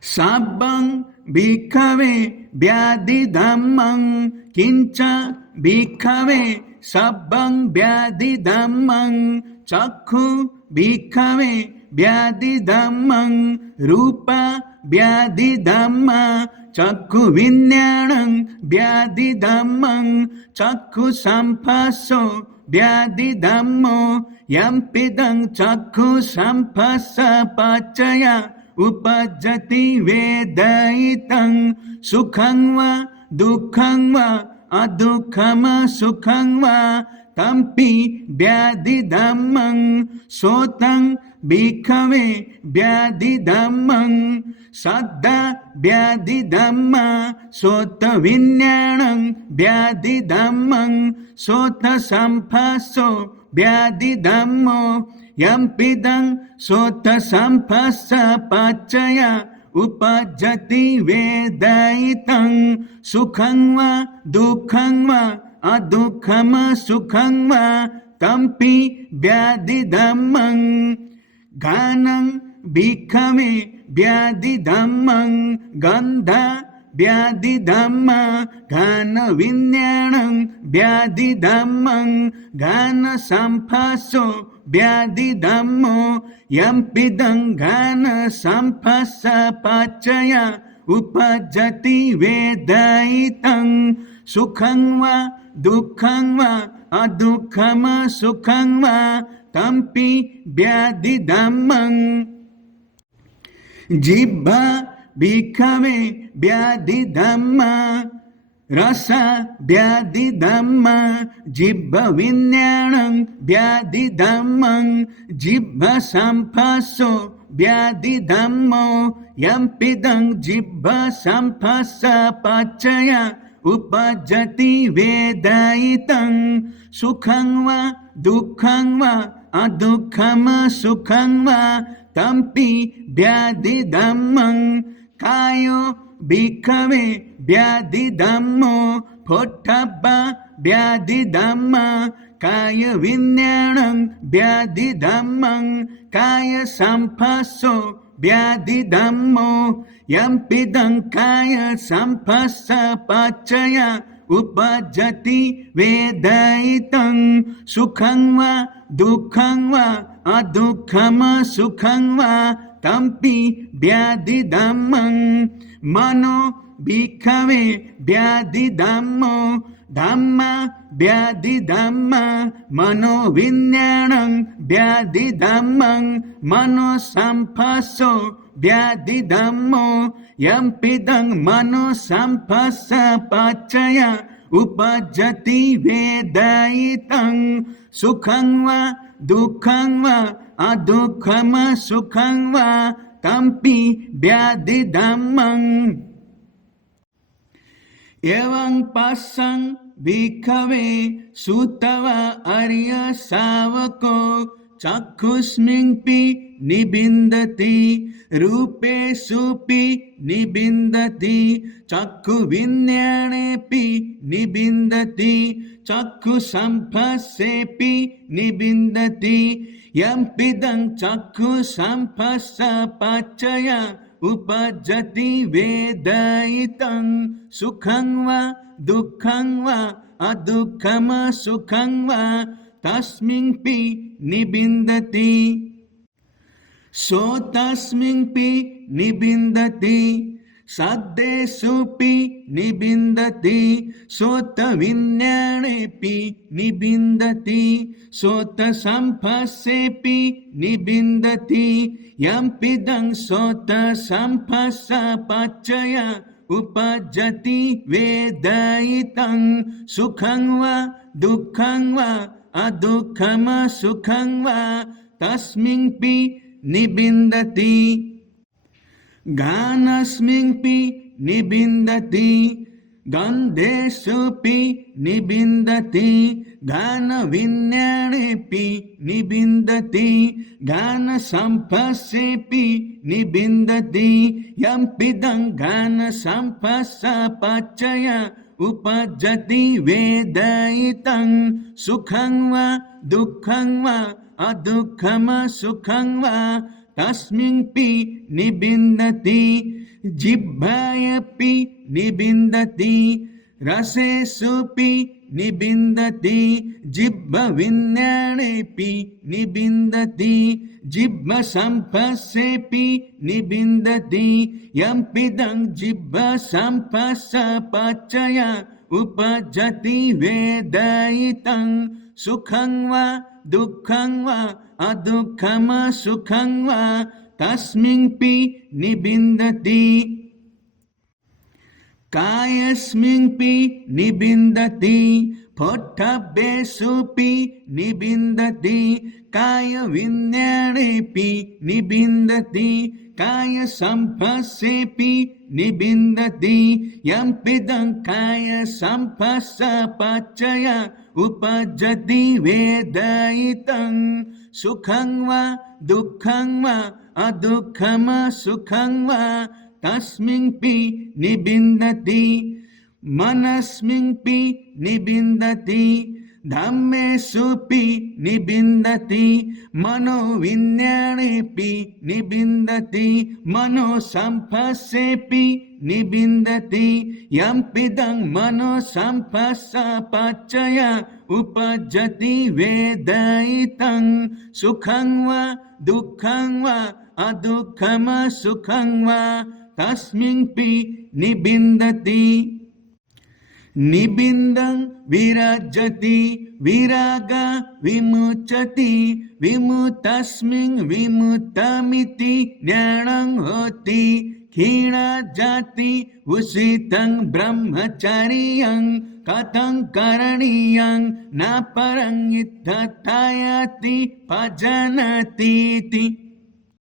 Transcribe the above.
sabbang bhikkhave vyadidhammang kincha bhikkhave sabbang vyadidhammang chakhu bhikkhave vyadidhammang rupa vyadidhamma chakhu vinnyanang vyadidhammang chakhu samphaso vyadidhammo yampidang chakhu samphasa pacaya upajjati vedaitang sukhang va dukkhang va adukhama sukhang va tampi vyadidhammang sotang bhikkhave vyadidhammang saddha vyadidhamma sota vinnyanang vyadidhammang sota samphaso vyadidhammo yampidang sota samphasa pacaya upajjati vedaitang sukhang va dukkhang va adukhama sukhang va tampi vyadidhammang ganang bhikkhave vyadidhammang gandha vyadidhamma gana vinnyanang vyadidhammang gana samphaso vyadidhammo yampidang gana samphasa pacaya upajjati vedaitang sukhang va dukkhang va adukhama sukhang va tampi vyadidhammang jibha bhikkhave vyadidhamma rasa vyadidhamma jibha vinnyanang vyadidhammang jibha samphaso vyadidhammo yampidang jibha samphasa pacaya upajjati vedaitang sukhang va dukkhang va adukhama sukhang va tampi vyadidhammang kayo bhikkhave vyadidhammo photthabba vyadidhamma kaya vinnyanang vyadidhammang kaya samphaso vyadidhammo yampidang kaya samphasa pacaya upajjati vedaitang sukhang va dukkhang va adukhama sukhang va tampi vyadidhammang mano bhikkhave vyadidhammo dhamma vyadidhamma mano vinnyanang vyadidhammang mano samphaso vyadidhammo yampidang mano samphasa pacaya upajjati vedaitang sukhang va dukkhang va adukhama sukhang va tampi vyadidhammang evang pasang bhikkhave sutava arya savako chakhusmingpi nibindati rupe supi nibindati chakhu vinyanepi nibindati chakhu samphasepi nibindati yampidang chakhu samphasa pacaya upajjati vedaitang sukhang va dukkhang va adukhama sukhang va tasmingpi nibindati so tasmingpi nibindati saddesupi nibindati sota vinyanepi nibindati sota samphasepi nibindati yampidang sota samphasa pacaya upajjati vedaitang sukhang va dukkhang va adukhama sukhang va tasmingpi nibindati ganasmingpi nibindati gandesupi nibindati gana vinyanepi nibindati gana samphasepi nibindati yampidang gana samphasa pacaya upajjati vedaitang sukhang va dukkhang va adukhama sukhang va तस्मिन्पि निबिन्दति जिह्वायपि निबिन्दति रसेषुपि निबिन्दति जिह्वविज्ञानेऽपि निबिन्दति जिह्वसम्पस्सेऽपि निबिन्दति यम्पिदं जिह्वसम्पस्सपचय उपजति वेदयितं सुखं वा दुःखं वा अदुःखं सुखं वा तस्मिन्पि निबिन्दति कायस्मिन्पि निबिन्दति पोट्टभ्येषुपि निबिन्दति कायविज्ञानेऽपि निबिन्दति कायसम्पस्सेऽपि निबिन्दति यम्पिदं कायसम्पस्सपचय उपजति वेदयितं सुखं वा दुःखं वा अदुःखं सुखं वा तस्मिन्पि निबिन्दति मनस्मिन्पि निबिन्दति धम्मेषुपि निबिन्दति मनोविज्ञानेऽपि निबिन्दति मनोसम्पस्सेऽपि निबिन्दति यम्पिदं मनोसम्पस्सपचय उपजति वेदयितं सुखं वा दुःखं वा अदुःखं सुखं वा तस्मिन्पि निबिन्दति निबिन्दं विरजति विराग विमुच्यति विमुक्तस्मिन् विमुक्तमिति ज्ञानं होति क्षीणजाति उषितं ब्रह्मचर्यं कथं करणीयं न परं यथायति भजनतीति।